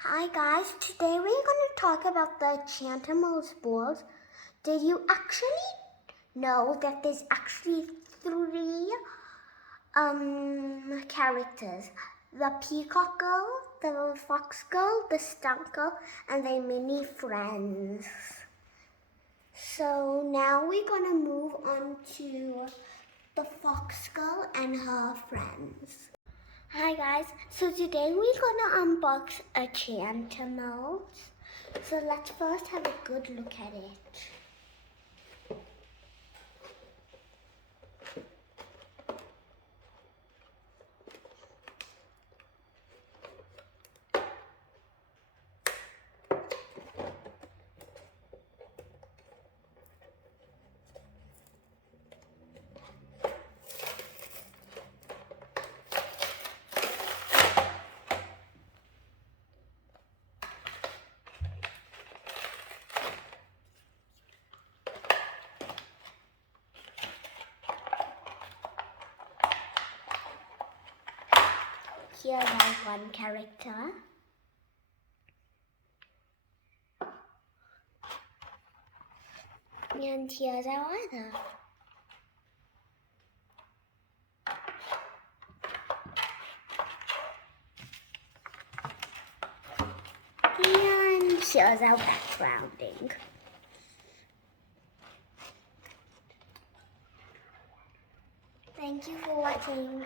Hi guys, today we're going to talk about the Enchantimals balls. Did you actually know that there's actually three characters? The peacock girl, the fox girl, the skunk girl, and their mini friends. So now we're going to move on to the fox girl and her friends. Hi guys, so today we're gonna unbox Enchantimals. So let's first have a good look at it. Here's our one character. And here's our other. And here's our backgrounding. Thank you for watching.